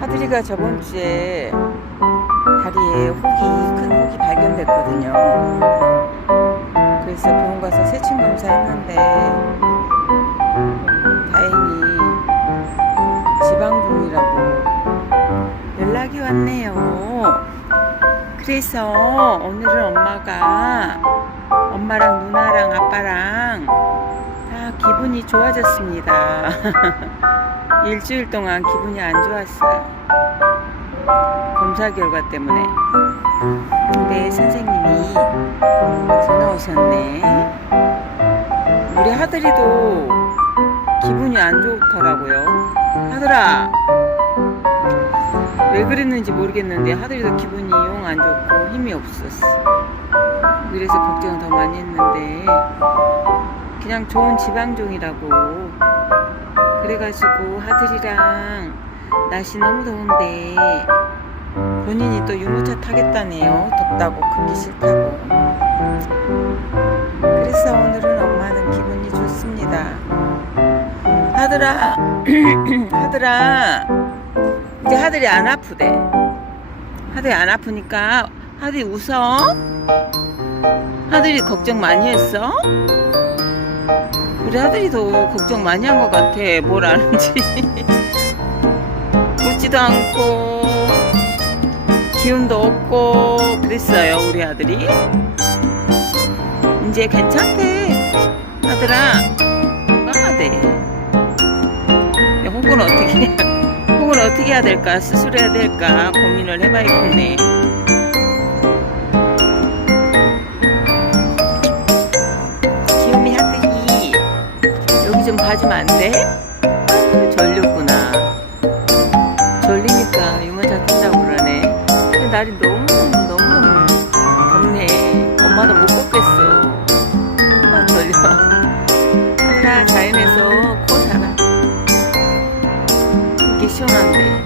하드리가 저번 주에 다리에 혹이 큰 혹이 발견됐거든요. 그래서 병원 가서 세충 검사했는데 음, 다행히 지방종이라고 연락이 왔네요. 그래서 오늘은 엄마가 엄마랑 누나랑 아빠랑 다 기분이 좋아졌습니다. 일주일 동안 기분이 안 좋았어요. 검사 결과 때문에. 근데 선생님이 전화 오셨네. 우리 하들이도 기분이 안 좋더라고요. 하들아, 왜 그랬는지 모르겠는데 하들이도 기분이 영 안 좋고 힘이 없었어. 그래서 걱정을 더 많이 했는데 그냥 좋은 지방종이라고 그래가지고 하들이랑 날씨 너무 더운데 본인이 또 유모차 타겠다네요. 덥다고 걷기 싫다고. 그래서 오늘은 엄마는 기분이 좋습니다. 하들아, 하들아, 이제 하들이 안 아프대. 하들이 안 아프니까 하들이 웃어. 하들이 걱정 많이 했어. 우리 아들이도 걱정 많이 한 것 같아. 뭘 아는지. 웃지도 않고, 기운도 없고, 그랬어요, 우리 아들이. 이제 괜찮대. 아들아, 건강하대. 야, 혹은 어떻게, 혹은 어떻게 해야 될까? 수술해야 될까? 고민을 해봐야겠네. 봐주면 안 돼? 아유, 졸렸구나. 졸리니까 유모차 탄다고 그러네. 근데 날이 너무 너무 덥네. 엄마도 못 걷겠어. 아 졸려. 하늘아 자연에서 코 살아. 이게 시원한데.